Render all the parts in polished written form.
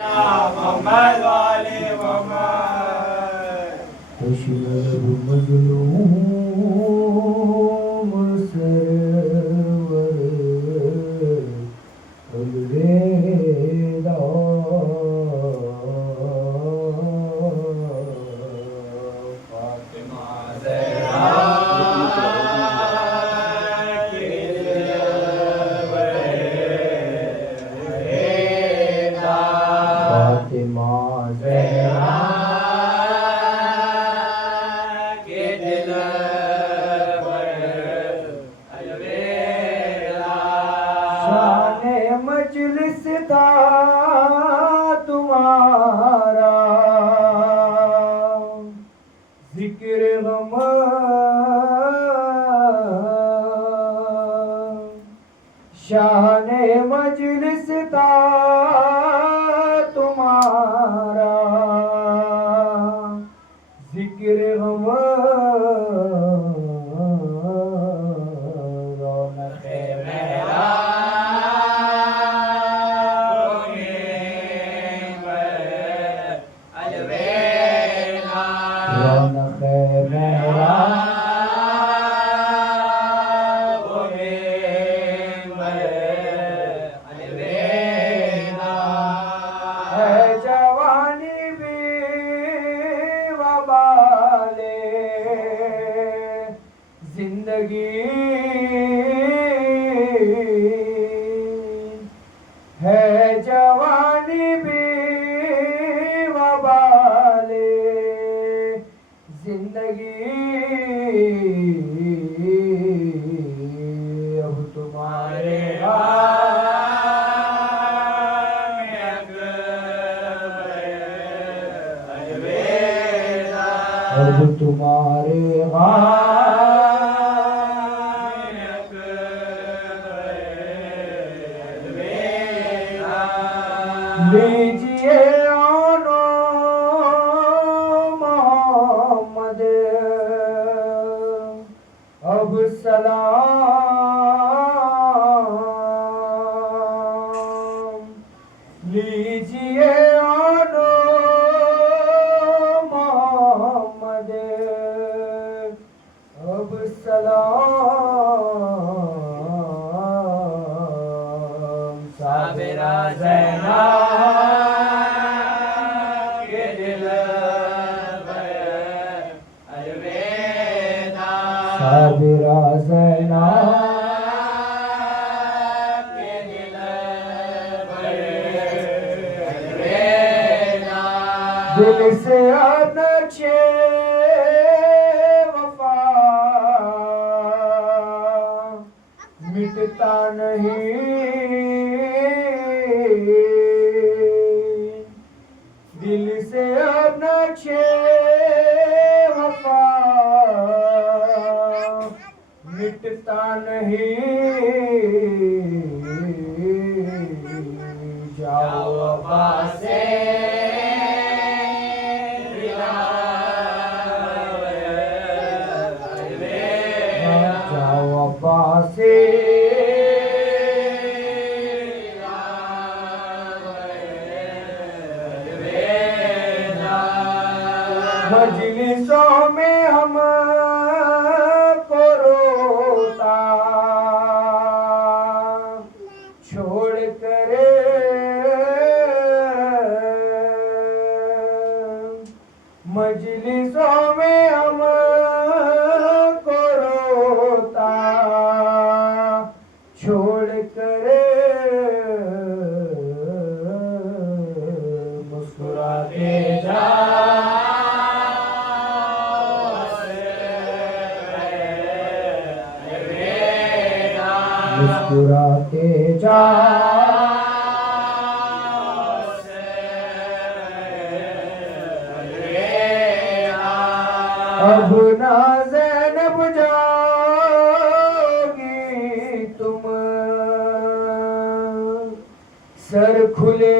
मोहम्मद वाले मोहम्मद। खुशलब मजलूम सरवर अलविदा। फातिमा ज़हरा के अलविदा। फातिमा ज़हरा के दिलबर अलविदा। शाने मजलिस था तुम्हारा, जिक्र गम शाने मजलिस था तुम्हारा, जिक्र गम रौनक मेरा अलविदा। रौनक मेरा है जवानी भी वबाले जिंदगी, है जवानी भी वबाले जिंदगी। अब तुम्हारे अब तुम्हारे लीजिए आनो मोहम्मद अब सलाम। लीजिए आनो मोहम्मद अब सलाम। साबिरा ज़ैना के दिलबर अलविदा। साबिरा ज़ैना के दिलबर अलविदा। दिल से नक्शे वफा मिटता नहीं, दिल से नक्शे वफा मिटता नहीं। जाओ वफा से जाओ वफा से मजलिसों में हम को रोता छोड़ कर, मजलिसों में हम को रोता छोड़ कर, मुस्कुराते जा मुस्कुराते जा अब ना ज़ैनब जाओगी तुम, सर खुले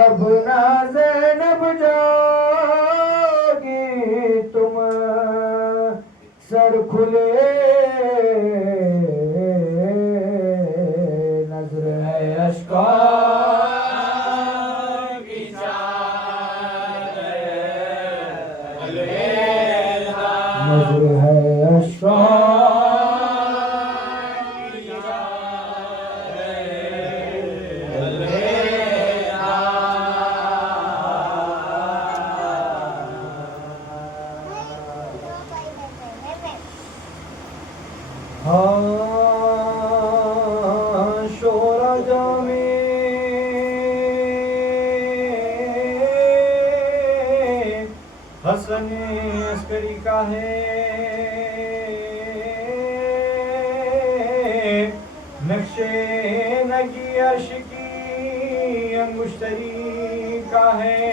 अब ना ज़ैनब जाओगी तुम, सर खुले हसन अस्करी का है, नक्शे नगी अर्श की अंगुश्तरी का है,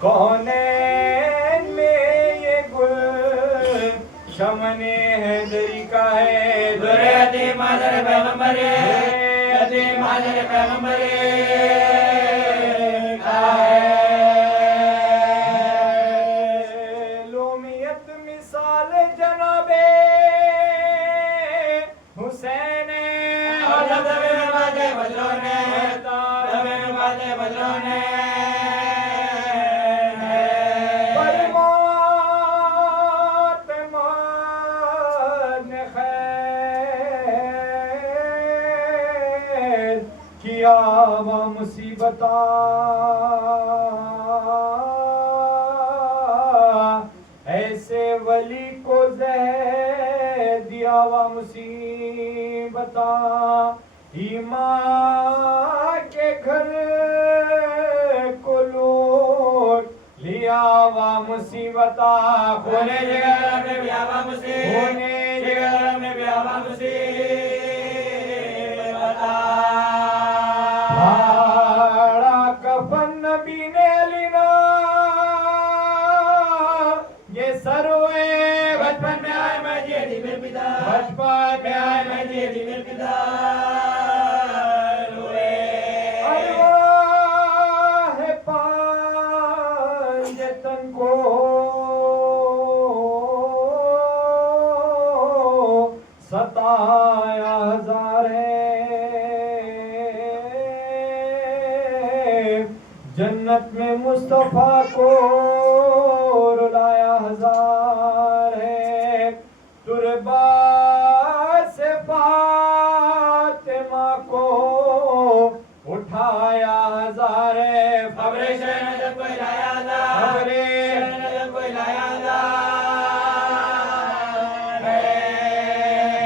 कौनैन में ये गुल शमने हैदरी का है, दुर्यति मादर पैगंबरे यति मादर पैगंबरे का है। लोमियत मिसाल जनाबे हुसैन और दबे में बाजे बदलों ने दबे में बाजे बदलों ने बरमात मान खैर किया वा मुसीबता, ऐसे वली को ज़हर दिया वा मुसीबता, ईमान के घर को लूट लिया वा मुसीबता, होने जगह में ब्यावा मुसी होने जगह में ब्यावा मुसी भाड़ा कफन नबी ने लिना, ये सरवे बचपन में आए मैं जेडी में पिता बचपन में आए मैं जेडी में पिता रोए अरवाह पांजतन को सताया हजार है, जन्नत में मुस्तफा को रुलाया हजार है, तुरबा से फातिमा को उठाया हजार है, खबरे शहर जब कोई लाया था खबरे जब कोई लाया था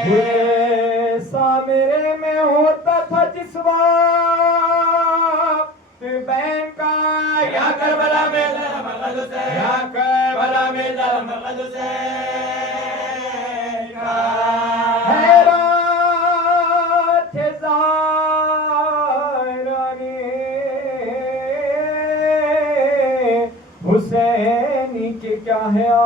हुए सामरे में होता था जिस वक्त बैन का या करबला में दर मक़द हुसैन या करबला में दर मक़द हुसैन का हैरान थे ज़ाहिराने हुसैनी के क्या है आज,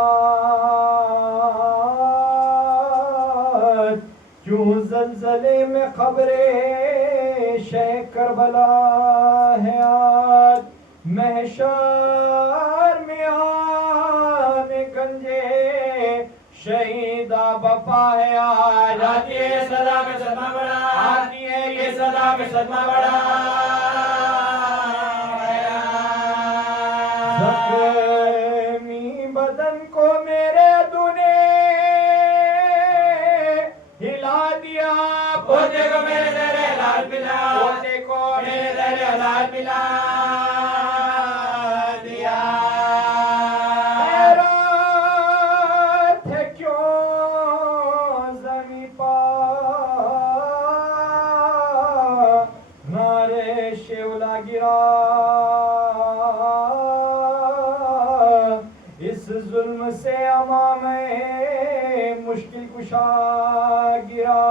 क्यों ज़लज़ले में खबरे शे करबला है आज, महशर में आने गंजे शहीदा बपा है आज, आती है सदा में सदमा बड़ा आती है ये सदा में सदमा बड़ा ज़ख्मी बदन को मेरे तूने हिला दिया, पोते को मेरे दरे लाल पिला पोते को मेरे दरे लाल पिला दिया हैरान थे क्यों ज़मीं पर नारे शेवला गिरा, इस जुल्म से अमाम मुश्किल कुशा गिरा,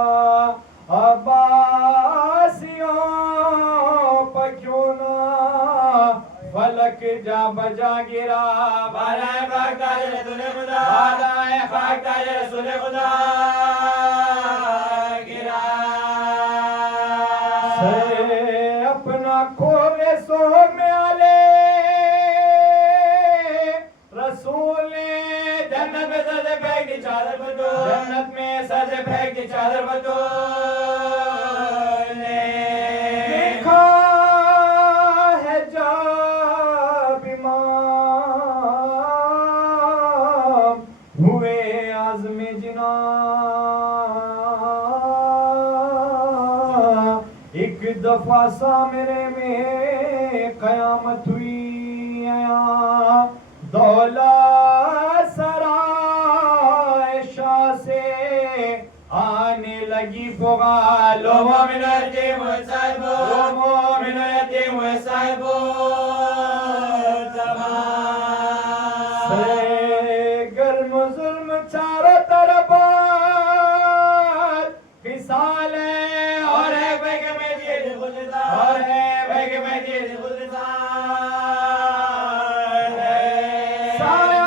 अब्बासियों पर क्यों ना फलक जा बजा गिरा, बालाए खाक ताज रसूल खुदा बालाए खाक ताज रसूल खुदा गिरा सरे अपना खोले सो में आले रसूल ने जन्नत में सर से फेंक दी चादर बदो जन्नत में सर से फेंक दी चादर बदो देखा है जब इमाम हुए आज़म जिना, एक दफा सामने में कयामत हुई आया, दौलत सराय शाह से आने लगी पुकार, लो मोमिनो यतीम हुए साहिबो लो मोमिनो यतीम हुए साहिबो से बैगे बैगे गुलसान है साया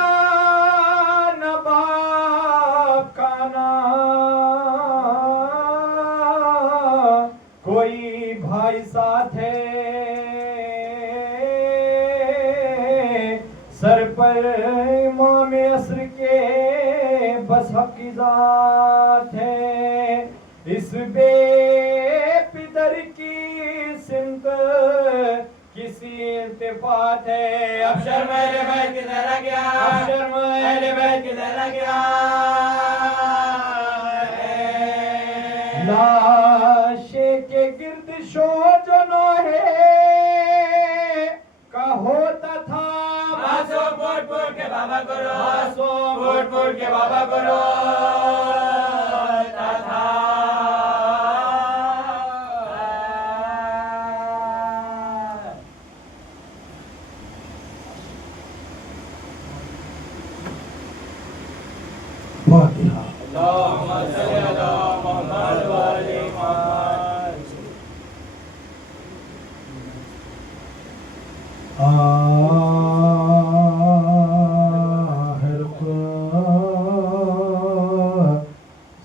न बाप का ना कोई भाई साथ है सर पर इमाम असर के बस हक की जात है इस बेपिदर की सिमत किसी इल्तिफात है अफसर मेरे बैठ के जरा गया अफसर मेरे बैठ के जरा गया लाशे के गिर्द शो जनो है का होता था बासो पोट पोट के बाबा करो बासो पोट पोट के बाबा करो था फातिहा अल्लाहुम्मा सल्ली अला मुहम्मद व आले मुहम्मद आहर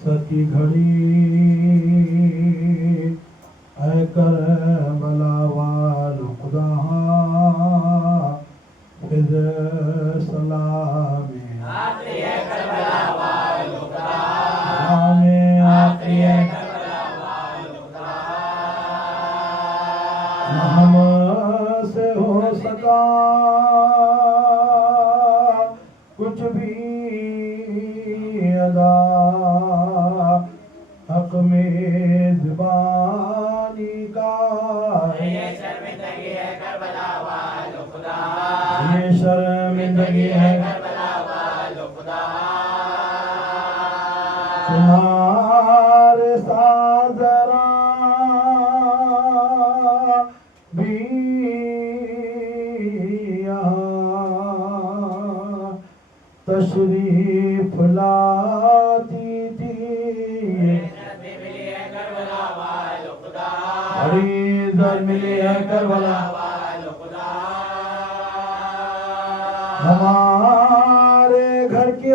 सती घड़ी ऐ कर बलावाल खुदा फिर सलामे आखिरी है करबला वालो खुदा आमे आखिरी है करबला वालो खुदा हम से हो सका कुछ भी अदा हक में ज़ुबानी का ये शर्मिंदगी है करबला वालो खुदा ये शर्मिंदगी है करबला वालो खुदा तुम्हारे साजरा भी यहाँ तशरीफ लाती थी नबी मिली है करबला वालो खुदा बड़ी इज्जत मिली है करबला वालो खुदा हमारे घर की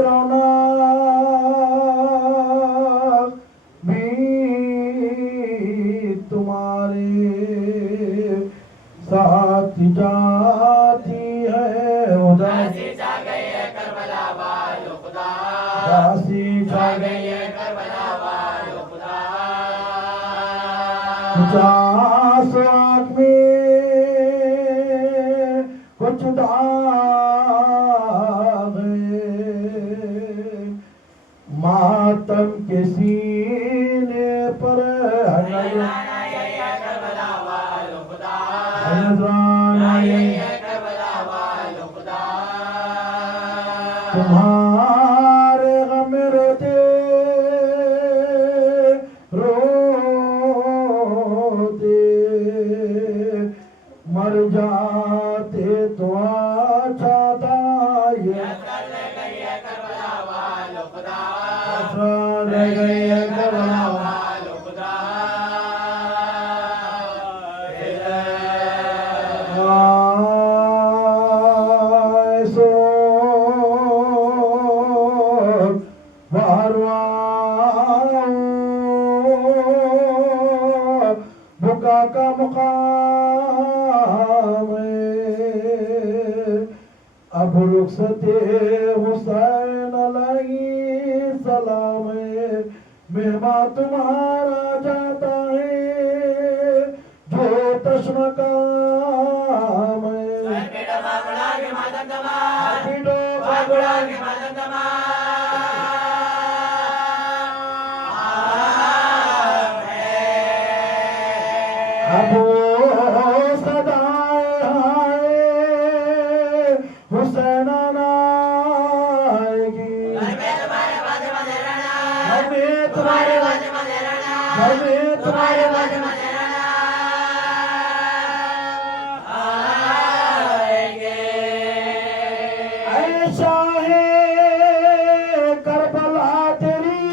रौनक भी तुम्हारे साथ जाती है उदासी दासी जा गई है करबला वालो खुदा दासी जा जा गई है करबला वालो खुदा पचास आँख में कुछ दाग है। मातम के सीने पर नजराना यही है करबला वालो खुदा नजराना यही ये है करबला वालो खुदा तुम्हारे गम रोते रोते मर जाते तो अच्छा था ये यात्रा ले गई है करबला वालो खुदा असरार रह गई है करबला वालो खुदा सो बुका का मुकाम अब रुखसते हुसैन अलैहिस्सलाम मेहमान तुम्हारा जाता है जो तश्म काम बेटा बागुड़ा के मातम दमार पीड़ो बागुड़ा के मातम दमार अब वो सदाए हाय हुसैन आएगी तुम्हारे बाजे बाजे रहना हमें तुम्हारे तुम्हारे बाजे बाजे रहना हमें तुम्हारे तुम्हारे बाजे बाजे रहना आएंगे ऐसा है करबला तेरी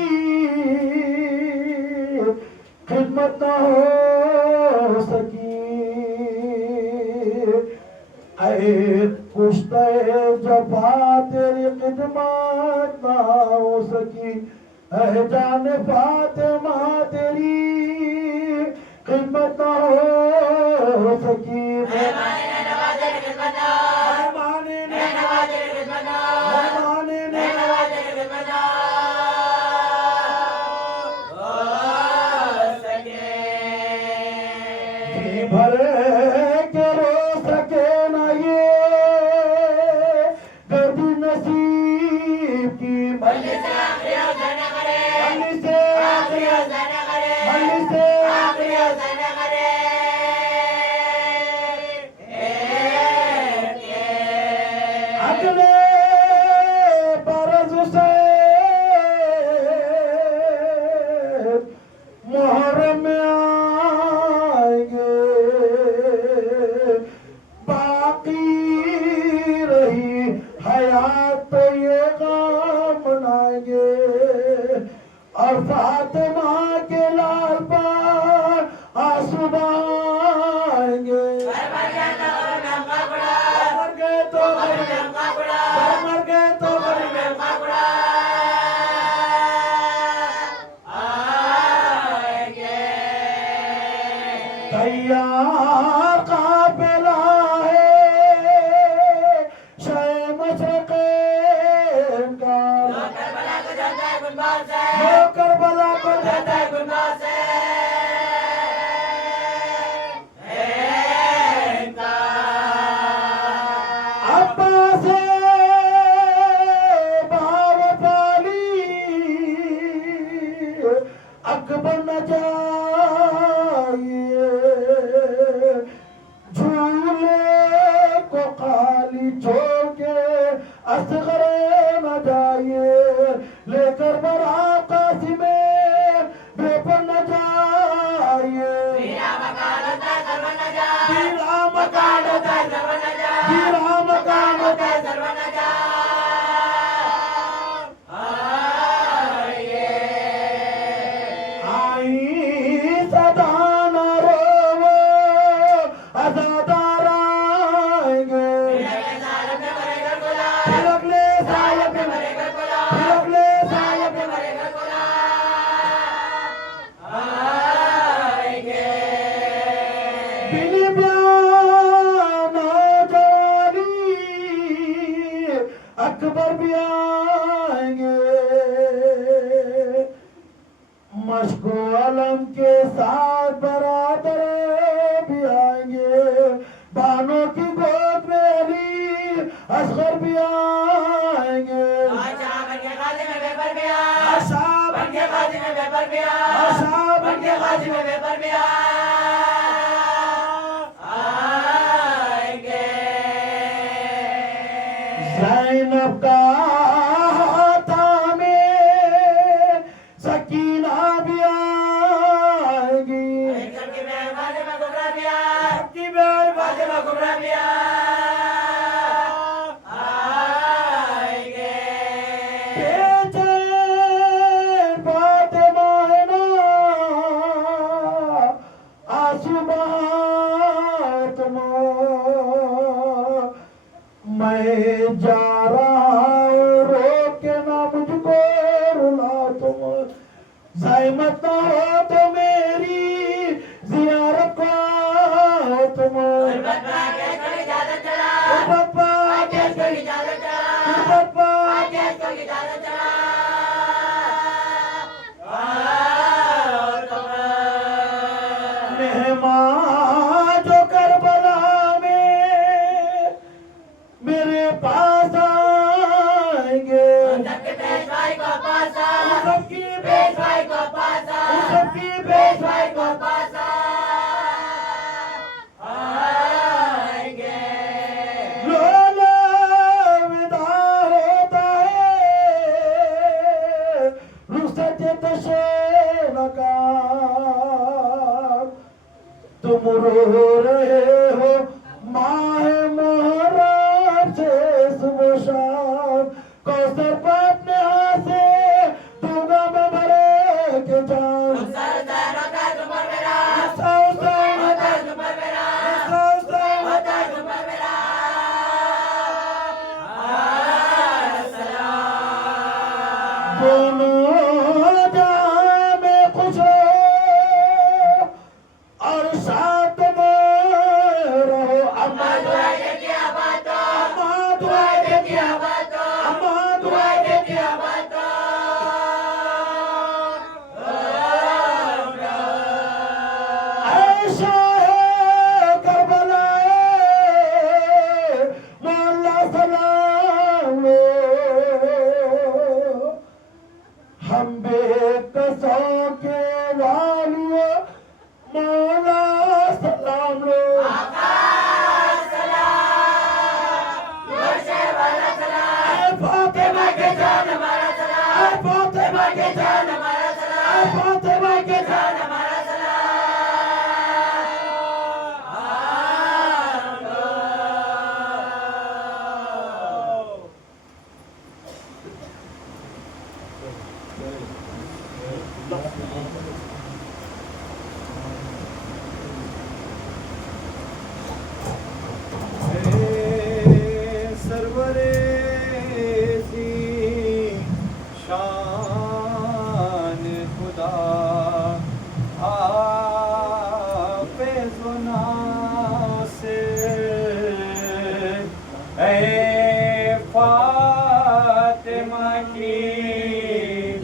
खिदमत न हो सकी कुश्ते जफा तेरी खिदमत ना हो सकी, है जान फातिमा तेरी खिदमत ना हो सकी। मेहमान ने नवाजे खिदमत मेहमान ने नवाजे खिदमत मेहमान ने नवाजे खिदमत हो सके। जी भर के रो सके ना ये गर्दी नसीब की मल्ली से आखिरी हौसला करे, मल्ली से आखिरी हौसला करे, मल्ली से आखिरी हौसला करे। अगले बरस से मुहर्रम में आएंगे, बाकी रही हयात तो ये गम मनाएंगे, और फातिमा के लाल पर आंसू बहाएंगे। मर गए तो मर गए तो तैयार काफिला है शय मशरक़े का, जो करबला को जाता है अब्बास बावफाली अकबर न जाइए, झूले को खाली छोड़ के असगर न जाइए, लेकर बड़ा कासिमे बेपर न जाइए। आई सदा न रोवो अज़ादार आएंगे, फिर अगले साल बिन बयान जवानी अकबर भी आएंगे, मशको आलम के साथ बरादर भी आएंगे, बानों की गोद में अली असगर भी आएंगे। आशा बन के गाजी में वेपर भी आएंगे। ज़ैनब का थामे सकीना भी आएगी, सबकी बेहबानी में गुमराह भी आ, सबकी बेहबानी बातें में गुमराह भी आ। आएंगे। बेचैन फातिमा है ना आंसू बहाए तुम, मैं जा रहा हूँ रो के ना मुझको रुला तुम, ज़हमत ना हो तो मेरी ज़ियारत को आओ तुम। गुरबत में आके इसको इजाजत चला, गुरबत में आके इसको इजाजत चला, गुरबत में आके इसको इजाजत चला। आओ तुम। मेहमान जो करबला में मेरे पास आएंगे, सबके पेशवाई को पासा, सबकी पेशवाई को पासा, सबकी पेशवाई को पासा। आएंगे। लोला विदा होता है रुखसत तशेन का, तुम रो रहे हो माह मुहर्रम से सुबह शाम, कौसर पर अपने हाथ से दूंगा मैं भरे के जान। सर होता है तुम्हार मेरा, सौ सौ होता है तुम्हार मेरा, सौ सौ होता है तुम्हार मेरा। शाह करबला मौला सलाम लो, हम बेकसों के वालियों मौला सलाम लो। फातिमा के जान हमारा सलाम, फातिमा के जान हमारा सलाम, फातिमा के जान हमारा सरवरे सी शान खुदा हाफ़िज़ नासिर ऐ फातिमा की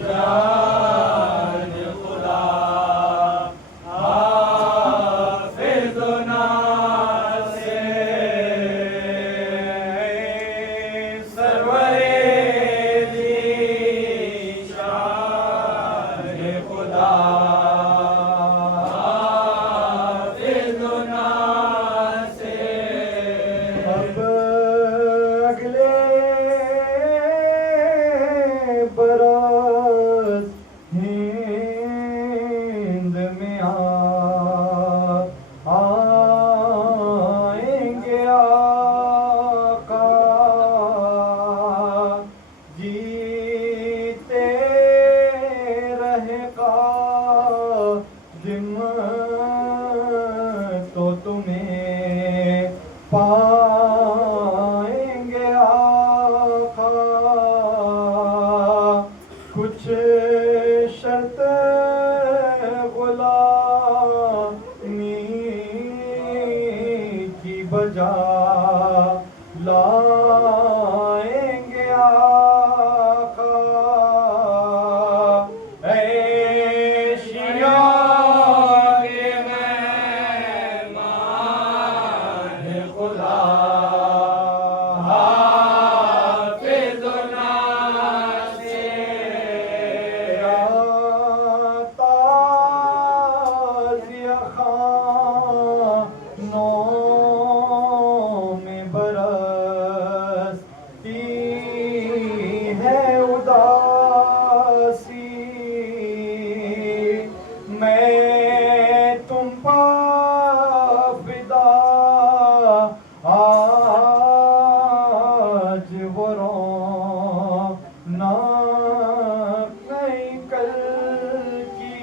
जान खुदा हाफ़िज़ नासिर सरवरे दी शान खुदा हाफ़िज़ नासिर। अब अगले बरस हिंद में आएंगे आका, जीते रहेगा दिन तो तुम्हें पाएंगे आका। कुछ शर्त गुलामी की बजा लाएंगे आका। ऐ शिया के मेहमान खुदा हाफ़िज़ नासिर। ताज़िया खानों में बरसती है उदासी, मैं तुम पर फिदा आज वो रौनक नहीं कल की।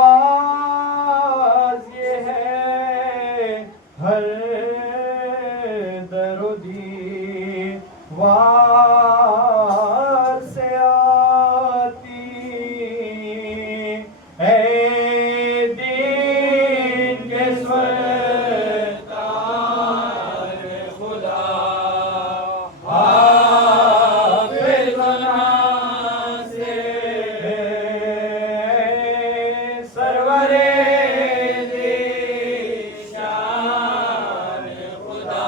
आवाज़ ये है हर दरो दीवार से आती, ऐ दीन के सुल्तान खुदा हाफ़िज़ नासिर। सरवरे दी शान खुदा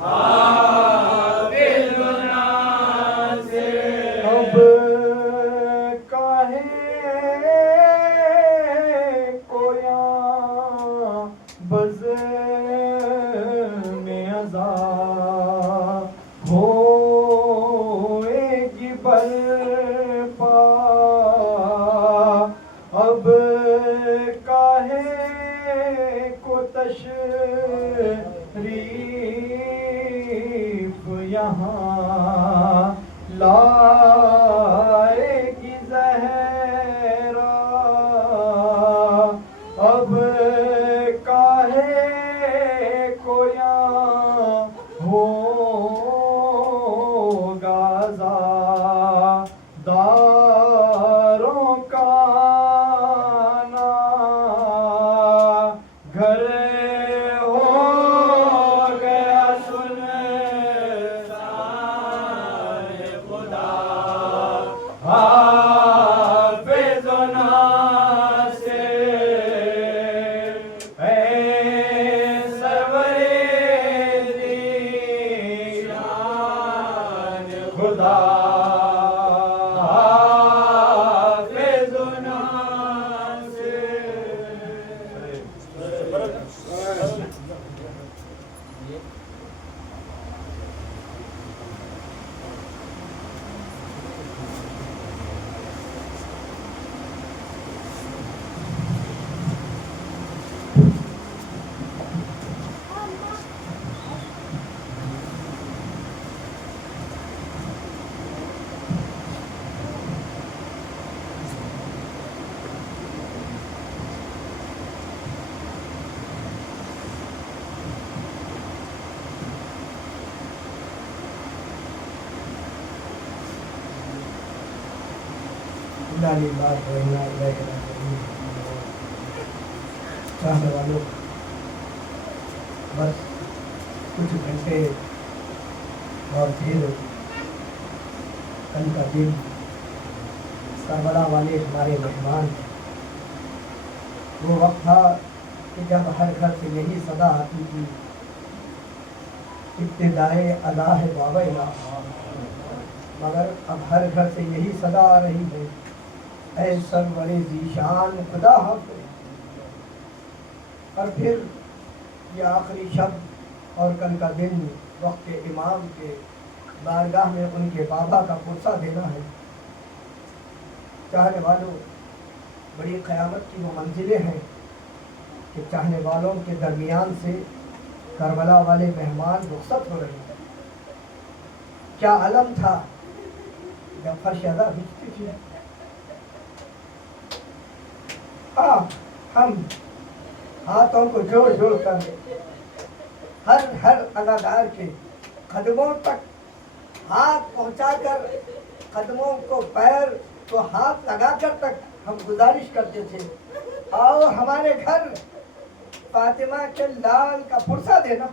हाफ़िज़ नासिर। अब काहे कोया बज़ में अज़ा होएगी बरपा। अब काहे को तशरीफ यहाँ लाएगी ज़हरा। अब काहे को यहाँ होगा दारों का आना। घर हो गया सुनसान खुदा इन्ना लिल्लाहि व इन्ना इलैहि राजिऊन। चाहने वालों, बस कुछ घंटे और फिर कल का दिन करबला वाले हमारे मेहमान थे। वो वक्त था कि जब हर घर से यही सदा आती थी, इब्तिदाए अदा है बाबा इलाहा। मगर अब हर घर से यही सदा आ रही है, ऐ सरवरे ज़ीशान खुदा हाफ़िज़। और फिर ये आखिरी शब्द और कल का दिन वक्त इमाम के बारगाह में उनके बाबा का पुरसा देना है। चाहने वालों, बड़ी क़यामत की वो मंजिलें हैं कि चाहने वालों के दरमियान से करबला वाले मेहमान रुखसत हो रहे हैं। क्या अलम था जब फर्श अदा बिछती थी। हम हाथों को जोड़ जोड़ कर हर अदादार के कदमों तक हाथ पहुंचाकर, कदमों को पैर को हाथ लगाकर तक हम गुजारिश करते थे, आओ हमारे घर फातिमा के लाल का पुरसा देना।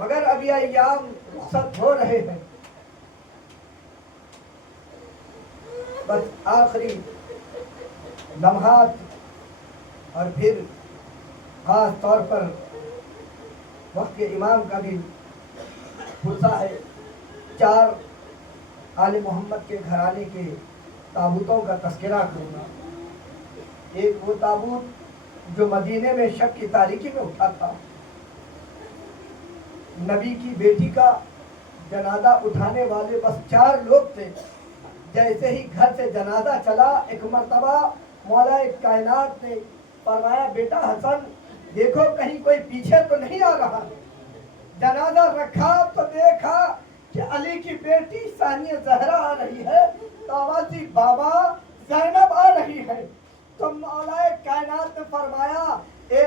मगर अब ये अय्याम रुखसत हो रहे हैं। बस आखिरी लम्हात और फिर खास तौर पर वक्त के इमाम का भी पुरसा है। 4 आले मोहम्मद के घराने के ताबूतों का तस्करा करूँगा। एक वो ताबूत जो मदीने में शक की तारीकी में उठा था, नबी की बेटी का जनाजा उठाने वाले बस 4 लोग थे। जैसे ही घर से जनाजा चला, एक मर्तबा मौला कायनात ने फरमाया, बेटा हसन देखो कहीं कोई पीछे तो नहीं आ रहा। जनाजा रखा तो देखा कि अली की बेटी सानिया जहरा आ रही है, तो आवाज़ी बाबा ज़ैनब आ रही है। तो मौला कायनात ने फरमाया, ए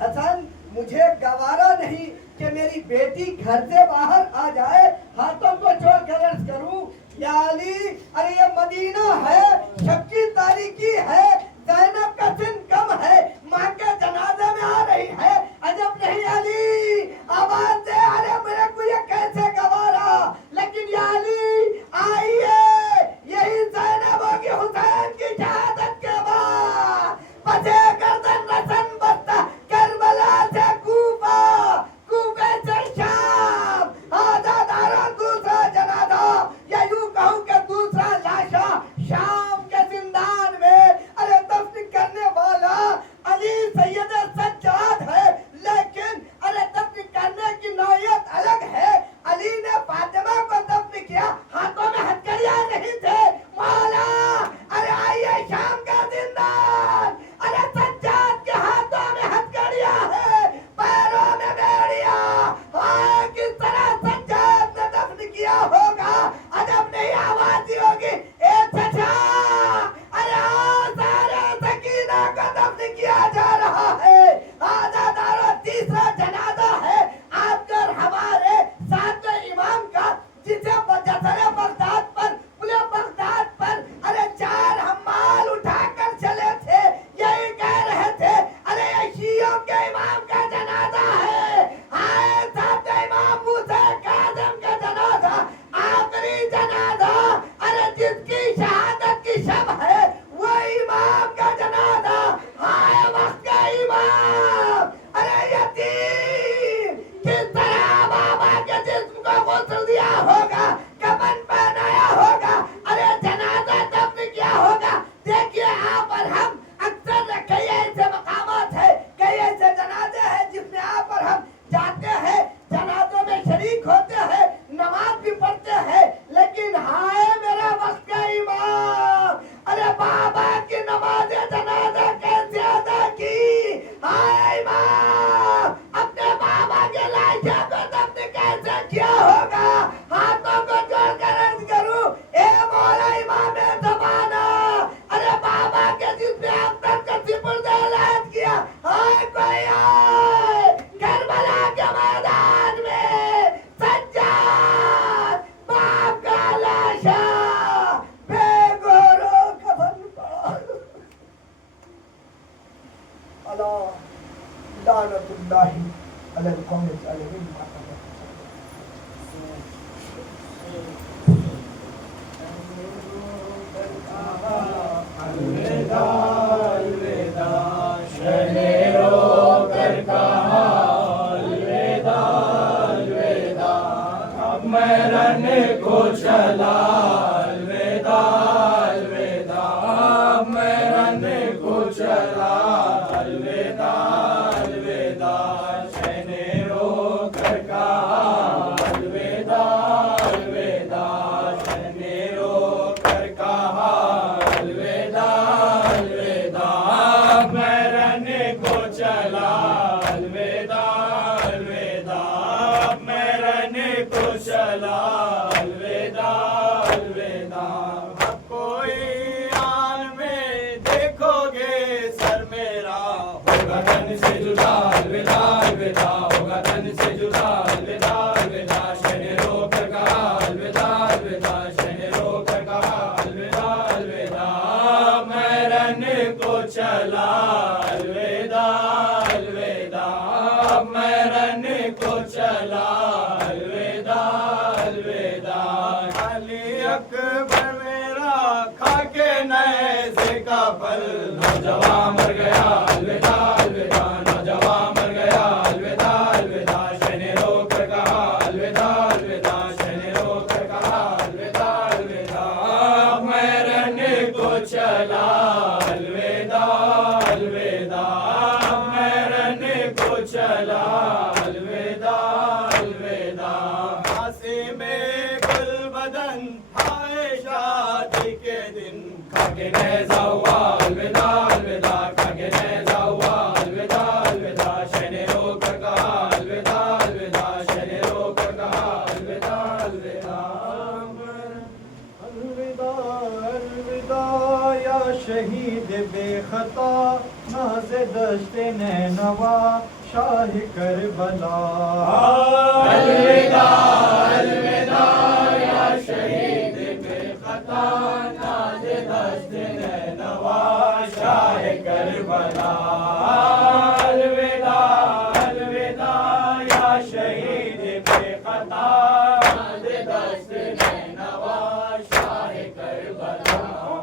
हसन मुझे गवारा नहीं कि मेरी बेटी घर से बाहर आ जाए, हाथों को जोड़ कर अर्ज करूं, या अली, अरे ये मदीना है, शक की तारीकी है, ज़ैनब का सिन कम है, माँ के जनाजे में आ रही है। अजब नहीं अली, आवाज दे, अरे मेरे को ये कैसे गवारा, लेकिन या अली आइए, यही ज़ैनब होगी हुसैन की शहादत के बाद। बचे गर्दन रसन बस्ता करबला से कूफा, कूफे से शाम, आज़ादारा दूसरा जनाजा, या यूं कहूं कि दूसरा लाशा शाम के जिंदान में। अरे दफ्न करने वाला अली सैयद सज्जाद है, लेकिन अरे दफ्न करने की नौयत अलग है। अली ने फातिमा को दफ्न किया, हाथों में हथकड़ियां नहीं थे। मौला अरे आइए शाम का जिंदान, अरे सज्जाद के हाथों में हथकड़ियां है, पैरों में बेड़ियां। हाँ, किस तरह सज्जाद ने दफ्न किया होगा, अजब नहीं आवाज होगी, ए चचा, अरे सारे सकीना का दफ्न किया जा रहा है। आज़ादारो तीसरा जनाजा है आपके और हमारे साथ इमाम का, जिसे जसरे बगदाद पर, पुले बगदाद पर, अरे 4 हम्माल उठाकर चले थे, यही कह रहे थे, अरे ये शियों के इमाम का जनाजा है। हाय साथ इमाम मूसा काज़िम का जनाजा, आखिरी जनाजा, अरे जिसकी शहादत की शब है, वो इमाम का जनाजा। हाय वक्त का इमाम, अरे यतीम किस तरह बाबा के जिस्म को गुस्ल दिया होगा, कफन पहनाया होगा, अरे जनाजा दफ्न किया होगा। देखिए आप और हम अक्सर कई ऐसे मकामात है, कई ऐसे जनाजे हैं जिसमें आप और हम जाते हैं, जनाजों में शरीक होते हैं, नमाज भी पढ़ते हैं, लेकिन हाय मेरा वक्त का इमाम, अरे बाबा की नमाज जनाजा कैसे अदा की। हाय इमाम, अपने बाबा के लाशा को दफ्न कैसे किया होगा। हाथों को जोड़कर अर्ज करूं, ए मौला इमाम ज़माना, अरे बाबा के जिसने अख्तर का सिपुर्द ऐलान किया। हाय कोई आए करबला के मैदान में, सज्जाद बाप का लाशा बेगोर लानतुल्लाहि अलल कौमिल ज़ालिमीन। अलविदा अलविदा शने रोकर कहा अलविदा अलविदा, अब मैं रहने को चला अलविदा अलविदा, अब मैं रहने को चला अलविदा अलविदा, शने रोकर कहा अलविदा अलविदा, शने रोकर कहा अलविदा अलविदा, मैं रहने को चला अलविदा अलविदा, मैं रहने को चला अलविदा अलविदा। अब कोई आन में देखोगे सर मेरा, होगा तन से जुदा अलविदा अलविदा, होगा तन से जुदा अलविदा अलविदा, शने रोकर कहा अलविदा अलविदा, शने रोकर कहा अलविदा अलविदा, मैं रहने को चला अलविदा अलविदा, मैं रहने को चला अलविदा अलविदा। अली अकबर मेरा खाके नए से का पल, नौजवान मर गया अलविदा अलविदा, नौजवान मर गया अलविदा अलविदा, शने रोकर कहा अलविदा अलविदा, शने रोकर कहा अलविदा अलविदा, मैं रहने को चला अलविदा अलविदा, मैं रहने को चला अलविदा अलविदा। फांसी में गुलबदन आए शादी के दिन, खाके नैज़ा हुआ अलविदा अलविदा, खाके नैज़ा हुआ अलविदा अलविदा, शने रोकर कहा अलविदा अलविदा, शने रोकर कहा अलविदा अलविदा। अलविदा अलविदा या शहीद बेखता, नाज़े दश्ते नैनवा शाह करबला। अलविदा अलविदा या शहीद बेखता, नाज़े दश्ते नैनवा शाह करबला। अलविदा अलविदा या शहीद बेखता, नाज़े दश्ते नैनवा शाह करबला।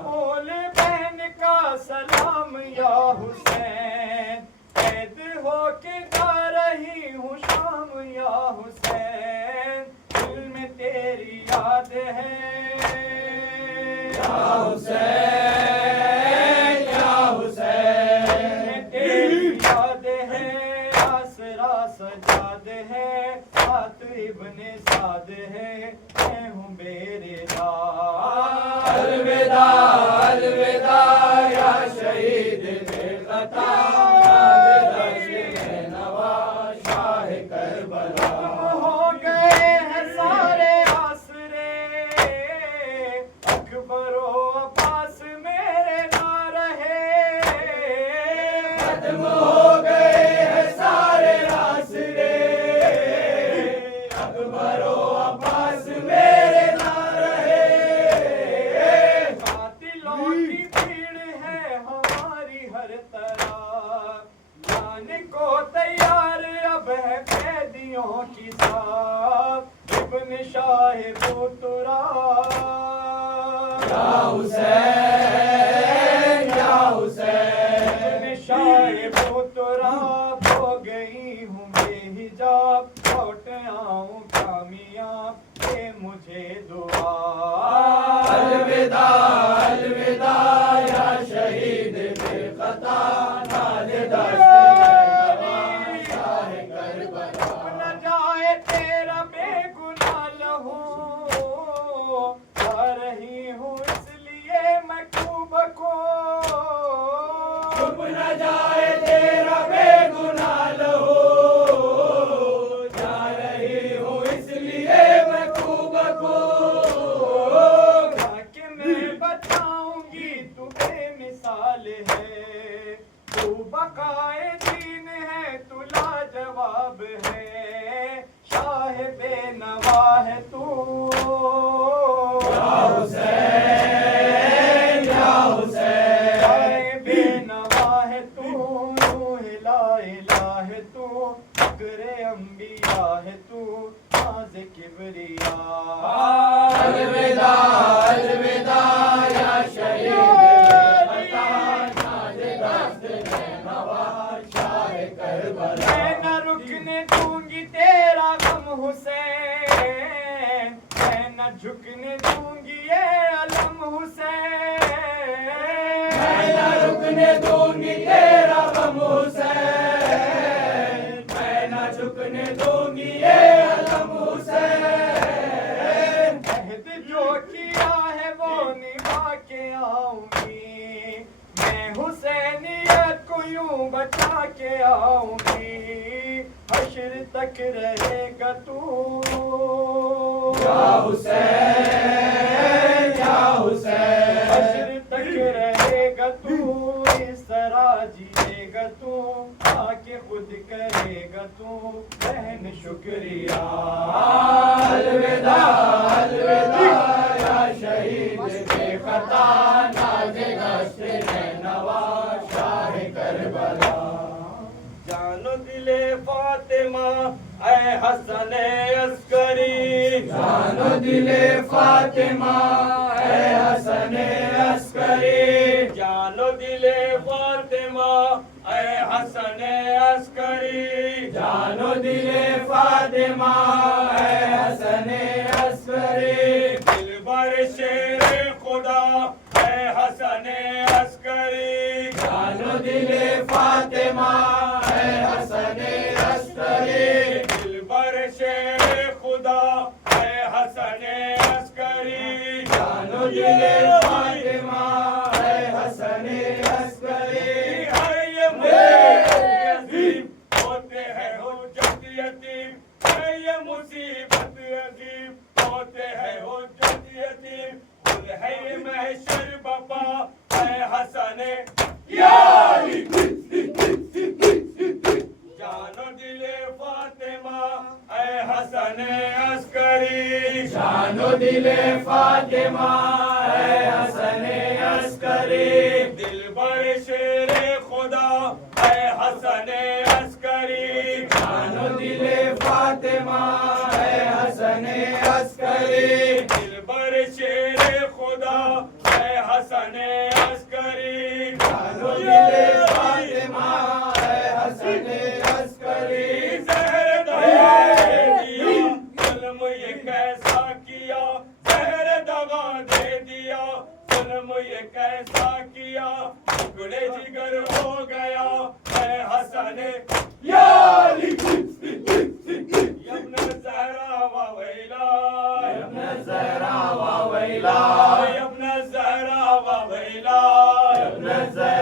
बोले बहन का सलाम या हुसैन, कैद हो के जा रही हूँ शाम या हुसैन, दिल में तेरी याद है या हुसैन या हुसैन, दिल में तेरी याद है, आसरा सजाद है, साथ इब्ने साद है, मैं हूँ बेरेदार। अलविदा अलविदा या शहीद बेखता, नाज़े दश्ते नवा शाह करबला। हो गए हैं सारे आसरे, अकबरो अब्बास मेरे ना रहे। खत्म हो गए हैं सारे आसरे, अकबरो अब्बास मेरे ना रहे। कातिलों की भीड़ है हमारी हर तरफ, जाने को तैयार अब है कैदियों की साथ, इब्न शाह बूतुरा या हुसैन या हुसैन, इब्न शाह बूतुरा, हो गई हूँ बेहिजाब, लौट आऊँ कामयाब, ये मुझे दुआ। अलविदा अलविदा या शहीद बेखता, नाज़े दश्ते नवा शाह करबला। न जाए तेरा बेगुनाह लहू, जा रही हूँ इसलिए मैं खूब को। चुप न जाए तेरा बेगुनाह लहू, जा रही हूँ इसलिए मैं खूब को। कि मैं बताऊंगी तू बेमिसाल है, तू बकाए दीन है, तू लाजवाब है, शाह बेनवा है तू। या हुसैन या हुसैन, शाह बेनवा है तू, रूह ला इलाहा है किबरिया। अलविदा अलविदा या शहीद मैं न रुकने दूंगी तेरा गम हुसैन, मैं न झुकने दूंगी ये अलम हुसैन। मैं न रुकने दूंगी तेरा गम हुसैन, मैं न झुकने दूंगी ये अलम हुसैन। अहद जो किया है वो निभा के आऊंगी, मैं हुसैनियत को यूं बचा के आऊंगी। हश्र तक रहेगा तू या हुसैन या हुसैन। हश्र तक रहेगा तू, इस तरह जिएगा तू, आके खुद करेगा तू बहन शुक्रिया। अलविदा अलविदा या शहीद बेखता नाज़े गश्त नवा शाह करबला। जानो दिले फातिमा ऐ हसन अस्करी, जानो दिले फातिमा ऐ हसन अस्करी। जानो दिले फातिमा ऐ हसन अस्करी। जानो दिले फातिमा ऐ हसन अस्करी। दिलबर शेर खुदा ऐ हसन अस्करी। जानो दिले फातिमा ऐ हसन अस्करी। दिलबर शेर खुदा ऐ हसन अस्करी। जानो दिले फातिमा ऐ हसन अस्करी। है ये मुसीबत अजीब होते हैं हुज्जत यतीम, है ये मुसीबत अजीब होते हैं हुज्जत यतीम। खुद है ये महशर बपा ऐ हसन या अली। जानो दिले फातिमा ऐ हसन अस्करी। जानो दिले फातिमा ऐ हसन अस्करी। दिलबर शेर खुदा ऐ हसन अस्करी। जानो दिले फातिमा ऐ हसन अस्करी। दिलबर शेर खुदा ऐ हसन अस्करी। जानो दिले फातिमा ऐ हसन अस्करी। जहर दगा दे दिया जुल्म ये कैसा किया, जहर दगा दे दिया जुल्म ये कैसा किया। टुकड़े जिगर हो गया ऐ हसन या अली। यब्न ज़हरा व वैला, यब्न ज़हरा व वैला, यब्न ज़हरा व वैला, यब्न ज़हरा